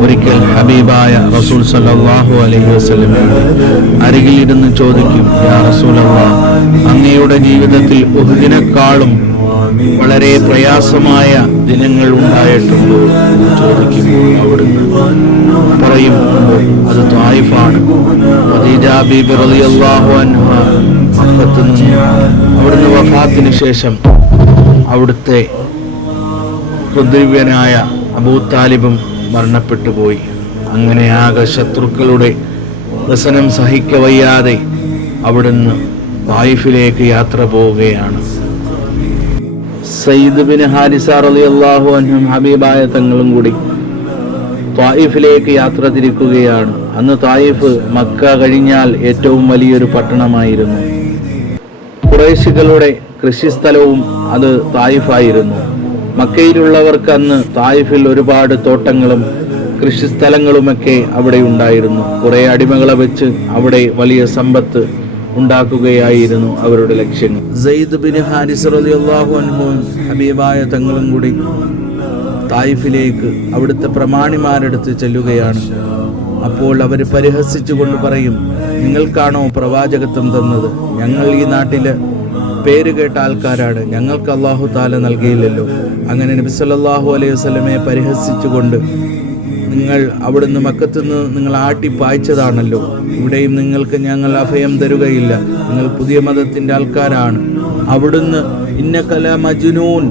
ഒരിക്കൽ ഹബീബായ റസൂൽ സല്ലല്ലാഹു അലൈഹി വസല്ലമയുടെ അരികിലിരുന്ന് ചോദിക്കും യാ അങ്ങയുടെ ജീവിതത്തിൽ ഉഹുദിനെക്കാളും വളരെ പ്രയാസമായ ദിനങ്ങൾ ഉണ്ടായിട്ടുണ്ടോ? ചോദിക്കുമ്പോൾ അവിടുന്ന് പറയും അത് തായിഫാണ്. അവിടുന്ന് വഫാത്തിന് ശേഷം അവിടുത്തെ ഹൃദയനായ അബൂ താലിബും മരണപ്പെട്ടു പോയി. അങ്ങനെ ആകെ ശത്രുക്കളുടെ വ്യസനം സഹിക്കവയ്യാതെ അവിടുന്ന് വായിഫിലേക്ക് യാത്ര പോവുകയാണ്. സയ്യിദ് ബിൻ ഹാരിസ റളിയല്ലാഹു അൻഹു ഹബീബായ തങ്ങളും കൂടി തായിഫിലേക്ക് യാത്ര തിരിക്കുകയാണ്. അന്ന് തായിഫ് മക്ക കഴിഞ്ഞാൽ ഏറ്റവും വലിയൊരു പട്ടണമായിരുന്നു. കുറേശികളുടെ കൃഷിസ്ഥലവും അത് തായിഫായിരുന്നു. മക്കയിലുള്ളവർക്ക് അന്ന് തായിഫിൽ ഒരുപാട് തോട്ടങ്ങളും കൃഷിസ്ഥലങ്ങളുമൊക്കെ അവിടെ ഉണ്ടായിരുന്നു. കുറെ അടിമകളെ വെച്ച് അവിടെ വലിയ സമ്പത്ത് ഉണ്ടാക്കുകയായിരുന്നു അവരുടെ ലക്ഷ്യങ്ങൾ സെയ്ദ് ബിൻ ഹാരിസ് റളിയല്ലാഹു ഹബീബായ തങ്ങളും കൂടി തായിഫിലേക്ക് അവിടുത്തെ പ്രമാണിമാരെടുത്ത് ചെല്ലുകയാണ്. അപ്പോൾ അവർ പരിഹസിച്ചുകൊണ്ട് പറയും നിങ്ങൾക്കാണോ പ്രവാചകത്വം തന്നത്? ഞങ്ങൾ ഈ നാട്ടിൽ പേര് കേട്ട ആൾക്കാരാണ്. ഞങ്ങൾക്ക് അള്ളാഹു താല നൽകിയില്ലല്ലോ. അങ്ങനെ നബി സല്ലാഹു അലൈഹി വസ്ലമയെ പരിഹസിച്ചുകൊണ്ട് നിങ്ങൾ അവിടുന്ന് മക്കത്തുനിന്ന് നിങ്ങൾ ആട്ടി പായിച്ചതാണല്ലോ. ഇവിടെയും നിങ്ങൾക്ക് ഞങ്ങൾ അഭയം തരുകയില്ല. നിങ്ങൾ പുതിയ മതത്തിന്റെ ആൾക്കാരാണ്. അവിടുന്ന് ഇന്ന കല മജുനൂൻ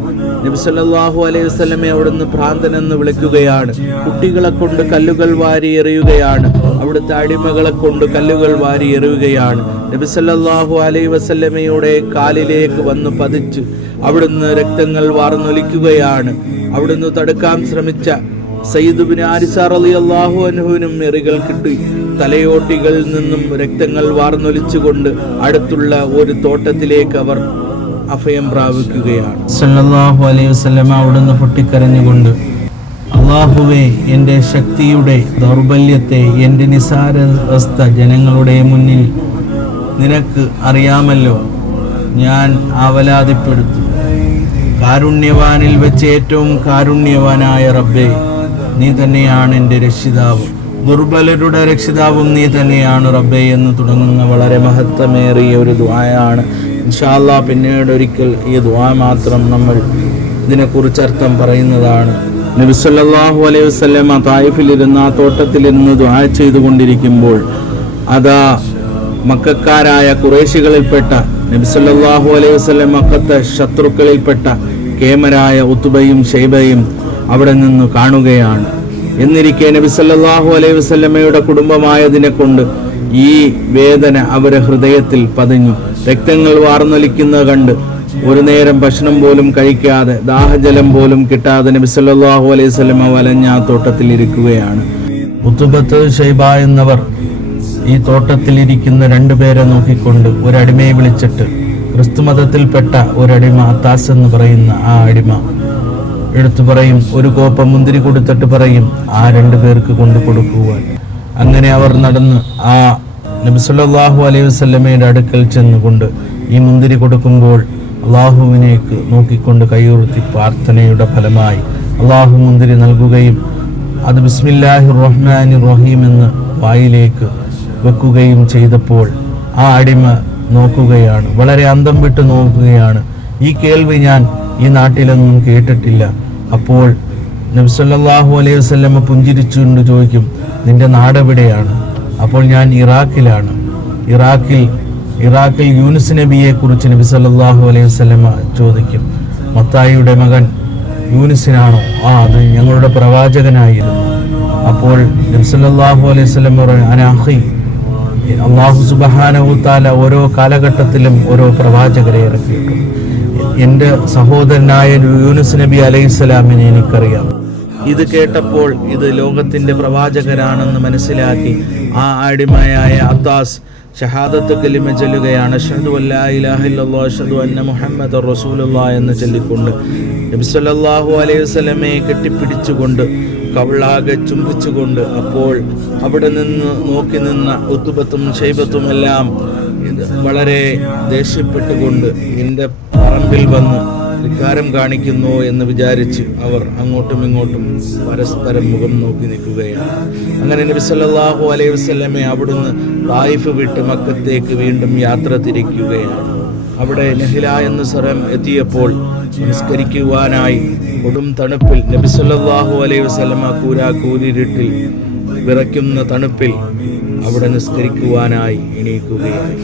നബി സല്ലല്ലാഹു അലൈഹി വസ്ലമെ അവിടുന്ന് ഭ്രാന്തനെന്ന് വിളിക്കുകയാണ്. കുട്ടികളെ കൊണ്ട് കല്ലുകൾ വാരി എറിയുകയാണ്. അവിടുത്തെ അടിമകളെ കൊണ്ട് കല്ലുകൾ വാരി എറിയുകയാണ്. നബിസല്ലാഹു അലൈ വസല്ലമയുടെ കാലിലേക്ക് വന്ന് പതിച്ച് അവിടുന്ന് രക്തങ്ങൾ വാർന്നൊലിക്കുകയാണ്. അവിടുന്ന് തടുക്കാൻ ശ്രമിച്ച സയ്യിദുബിന് ആരിസാർ അലി അള്ളാഹു അനുഹുവിനും എറികൾ കിട്ടി. തലയോട്ടികളിൽ നിന്നും രക്തങ്ങൾ വാർന്നൊലിച്ചുകൊണ്ട് അടുത്തുള്ള ഒരു തോട്ടത്തിലേക്ക് അവർ അഭയം പ്രാപിക്കുകയാണ്. സല്ലാഹു അലൈഹി വസ്ലമ അവിടുന്ന് പൊട്ടിക്കരഞ്ഞുകൊണ്ട് അള്ളാഹുവേ എന്റെ ശക്തിയുടെ ദൗർബല്യത്തെ എന്റെ നിസാരവസ്ഥ ജനങ്ങളുടെ മുന്നിൽ നിനക്ക് അറിയാമല്ലോ. ഞാൻ ആവലാതിപ്പെടുത്തു. കാരുണ്യവാനിൽ വെച്ച് ഏറ്റവും കാരുണ്യവാനായ റബ്ബേ നീ തന്നെയാണ് എന്റെ രക്ഷിതാവ്. ദുർബലരുടെ രക്ഷിതാവും നീ തന്നെയാണ് റബ്ബേ എന്ന് തുടങ്ങുന്ന വളരെ മഹത്വമേറിയ ഒരു ദ്വായാണ് ഇൻഷാല്ല പിന്നീട് ഒരിക്കൽ ഈ ദ്വാ മാത്രം നമ്മൾ ഇതിനെക്കുറിച്ച് അർത്ഥം പറയുന്നതാണ്. നബി സല്ലല്ലാഹു അലൈഹി വസല്ലമ തായിഫിലിരുന്ന് ആ തോട്ടത്തിലിരുന്ന് ദ്വാ ചെയ്തുകൊണ്ടിരിക്കുമ്പോൾ അതാ മക്കാരായ കുറേശികളിൽപ്പെട്ട നബി സല്ലല്ലാഹു അലൈഹി വസ്ലം മക്കത്തെ ശത്രുക്കളിൽപ്പെട്ട കേമരായ ഉത്തുബയും ഷെയ്ബയും അവിടെ നിന്ന് കാണുകയാണ്. എന്നിരിക്കെ നബി സല്ലല്ലാഹു അലൈഹി വസല്ലമയുടെ കുടുംബമായതിനെ കൊണ്ട് ഈ വേദന അവരെ ഹൃദയത്തിൽ പതിഞ്ഞു. രക്തങ്ങൾ വാർന്നൊലിക്കുന്നത് കണ്ട് ഒരു നേരം ഭക്ഷണം പോലും കഴിക്കാതെ ദാഹജലം പോലും കിട്ടാതെ നബി സല്ലല്ലാഹു അലൈഹി സ്വലമ വലഞ്ഞ ആ തോട്ടത്തിൽ ഇരിക്കുകയാണ്. ഉത്തുബത്ത് ഷൈബ എന്നവർ ഈ തോട്ടത്തിൽ തോട്ടത്തിലിരിക്കുന്ന രണ്ടുപേരെ നോക്കിക്കൊണ്ട് ഒരടിമയെ വിളിച്ചിട്ട് ക്രിസ്തു മതത്തിൽപ്പെട്ട ഒരടിമ അത്താസ് എന്ന് പറയുന്ന ആ അടിമ എടുത്തു പറയും ഒരു കോപ്പ മുന്തിരി കൊടുത്തിട്ട് പറയും ആ രണ്ടു പേർക്ക് കൊണ്ടു കൊടുക്കുവാൻ. അങ്ങനെ അവർ നടന്ന് ആ നബിസുല്ലാഹു അലൈഹി വസല്ലമയുടെ അടുക്കൽ ചെന്നുകൊണ്ട് ഈ മുന്തിരി കൊടുക്കുമ്പോൾ അള്ളാഹുവിനേക്ക് നോക്കിക്കൊണ്ട് കൈയുറുത്തി പ്രാർത്ഥനയുടെ ഫലമായി അള്ളാഹു മുന്തിരി നൽകുകയും അത് ബിസ്മില്ലാഹി റഹ്മാനി റഹീം എന്ന് വായിലേക്ക് വെക്കുകയും ചെയ്തപ്പോൾ ആ അടിമ നോക്കുകയാണ്. വളരെ അന്തം വിട്ട് നോക്കുകയാണ്. ഈ കേൾവി ഞാൻ ഈ നാട്ടിലൊന്നും കേട്ടിട്ടില്ല. അപ്പോൾ നബ്സല്ലാഹു അലൈഹി വസല്ലമ പുഞ്ചിരിച്ചുകൊണ്ട് ചോദിക്കും നിന്റെ നാടെവിടെയാണ്? അപ്പോൾ ഞാൻ ഇറാഖിലാണ്. ഇറാഖിൽ ഇറാഖിൽ യൂനുസ് നബിയെ കുറിച്ച് നബി സല്ലാഹു അലൈഹി വസല്ലമ ചോദിക്കും മത്തായിയുടെ മകൻ യൂനുസിനാണോ? ആ അത് ഞങ്ങളുടെ പ്രവാചകനായിരുന്നു. അപ്പോൾ നബി സല്ലാഹു അലൈഹി വസല്ലം പറഞ്ഞു അനാഹി അള്ളാഹു സുബഹാനവുത്താല താല ഓരോ കാലഘട്ടത്തിലും ഓരോ പ്രവാചകരെ ഇറക്കിയിട്ടുണ്ട് എന്റെ സഹോദരനായ യൂനുസ് നബി അലൈഹി അലൈഹിസ്സലാമിനെ എനിക്കറിയാം. ഇത് കേട്ടപ്പോൾ ഇത് ലോകത്തിന്റെ പ്രവാചകരാണെന്ന് മനസ്സിലാക്കി ആ അടിമയായ അത്താസ് ഷഹാദത്ത് കലിമ ചൊല്ലുകയാണ്. അഷ്ഹദു അല്ലാഹു ഇലാഹ അഷ്ഹദു അന്ന മുഹമ്മദ് റസൂലുള്ള എന്ന് ചൊല്ലിക്കൊണ്ട് നബിസ്വല്ലാഹു അലൈഹി വസല്ലമയെ കെട്ടിപ്പിടിച്ചുകൊണ്ട് കവളാകെ ചുംബിച്ചുകൊണ്ട് അപ്പോൾ അവിടെ നിന്ന് നോക്കി നിന്ന ഉത്തുബത്തും ഷൈബത്തും എല്ലാം വളരെ ദേഷ്യപ്പെട്ടുകൊണ്ട് എന്റെ പറമ്പിൽ വന്ന് ധിക്കാരം കാണിക്കുന്നു എന്ന് വിചാരിച്ച് അവർ അങ്ങോട്ടും ഇങ്ങോട്ടും പരസ്പരം മുഖം നോക്കി നിൽക്കുകയാണ്. അങ്ങനെ നബി സല്ലല്ലാഹു അലൈഹി വസ്ലമെ അവിടുന്ന് തായിഫ് വിട്ട് മക്കത്തേക്ക് വീണ്ടും യാത്ര തിരിക്കുകയാണ്. അവിടെ നഹില എന്ന സ്ഥലം എത്തിയപ്പോൾ നിസ്കരിക്കുവാനായി കൊടും തണുപ്പിൽ നബി സല്ലല്ലാഹു അലൈഹി വസല്ലമ കൂരാ കൂരിരുട്ടിൽ വിറയ്ക്കുന്ന തണുപ്പിൽ അവിടെ നിസ്കരിക്കുവാനായി എണീക്കുകയായി.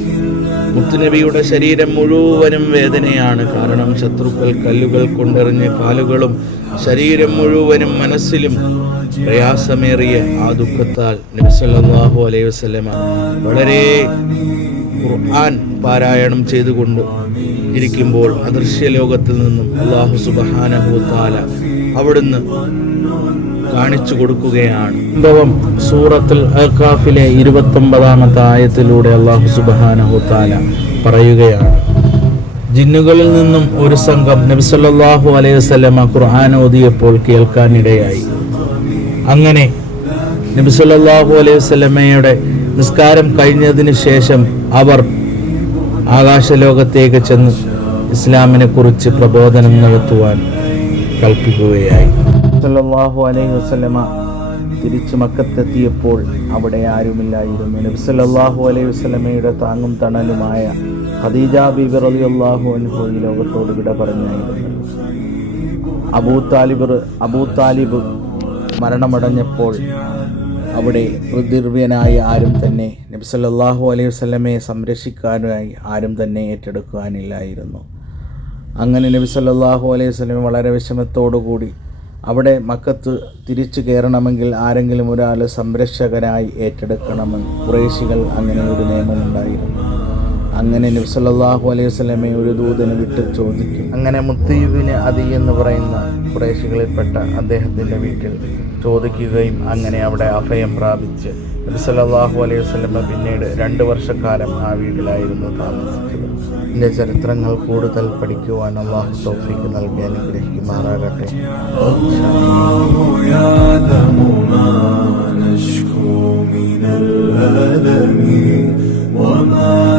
മുത്തുനബിയുടെ ശരീരം മുഴുവനും വേദനയാണ്. കാരണം ശത്രുക്കൾ കല്ലുകൾ കൊണ്ടെറിഞ്ഞ് കാലുകളും ശരീരം മുഴുവനും മനസ്സിലും പ്രയാസമേറിയ ആ ദുഃഖത്താൽ നബി സല്ലല്ലാഹു അലൈഹി വസ്ലമ വളരെ ഖുർആൻ പാരായണം ചെയ്തുകൊണ്ട് ഇരിക്കുമ്പോൾ അദൃശ്യ ലോകത്തിൽ നിന്നും അള്ളാഹു സുബഹാനഹു താല അവിടുന്ന് കാണിച്ചു കൊടുക്കുകയാണ്. സംഭവം സൂറത്തുൽ ഇരുപത്തി ഇരുപത്തൊമ്പതാമത്തെ ആയത്തിലൂടെ അള്ളാഹു തആല പറയുകയാണ്. ജിന്നുകളിൽ നിന്നും ഒരു സംഘം നബിസല്ലാഹു അലൈഹി വസ്ലമ ഖുർആൻ ഓതിയപ്പോൾ കേൾക്കാനിടയായി. അങ്ങനെ നബിസല്ലാഹു അലൈഹി വസ്ലമയുടെ നിസ്കാരം കഴിഞ്ഞതിന് ശേഷം അവർ ആകാശലോകത്തേക്ക് ചെന്ന് ഇസ്ലാമിനെ കുറിച്ച് പ്രബോധനം നടത്തുവാൻ കൽപ്പിക്കുകയായി. സല്ലല്ലാഹു അലൈഹി വസ്ലമ തിരിച്ചു മക്കത്തെത്തിയപ്പോൾ അവിടെ ആരുമില്ലായിരുന്നു. നബി സല്ലല്ലാഹു അലൈഹി വസ്ലമയുടെ താങ്ങും തണലുമായ ഖദീജ ബീബി റളിയല്ലാഹു അൻഹു ഈ ലോകത്തോട് വിട പറഞ്ഞായിരുന്നു. അബൂ താലിബ് അബൂ താലിബ് മരണമടഞ്ഞപ്പോൾ അവിടെ പ്രതിർവ്യനായ ആരും തന്നെ നബി സല്ലല്ലാഹു അലൈഹി വസ്ലമയെ സംരക്ഷിക്കാനായി ആരും തന്നെ ഏറ്റെടുക്കുവാനില്ലായിരുന്നു അങ്ങനെ നബി സല്ലല്ലാഹു അലൈഹി വസല്ലം വളരെ വിഷമത്തോടു കൂടി അവിടെ മക്കത്ത് തിരിച്ചു കയറണമെങ്കിൽ ആരെങ്കിലും ഒരാൾ സംരക്ഷകനായി ഏറ്റെടുക്കണമെന്ന് കുറേശികൾ അങ്ങനെ ഒരു നിയമമുണ്ടായിരുന്നു. അങ്ങനെ നബി സല്ലല്ലാഹു അലൈഹി സ്വലമെ ഒരു ദൂതന് വിട്ട് ചോദിക്കും. അങ്ങനെ മുത്തീബിന് അതി എന്ന് പറയുന്ന കുറേശികളിൽപ്പെട്ട അദ്ദേഹത്തിന്റെ വീട്ടിൽ ചോദിക്കുകയും അങ്ങനെ അവിടെ അഭയം പ്രാപിച്ച് നബി സല്ലല്ലാഹു അലൈഹി വസല്ലമ പിന്നീട് രണ്ട് വർഷക്കാലം ആ വീട്ടിലായിരുന്നു താമസിച്ചത് ഇതിൻ്റെ ചരിത്രങ്ങൾ കൂടുതൽ പഠിക്കുവാൻ അള്ളാഹു തൗഫീക്ക് നൽകി അനുഗ്രഹിക്കുമാറാകട്ടെ يعلم ما نشكو من الألم وما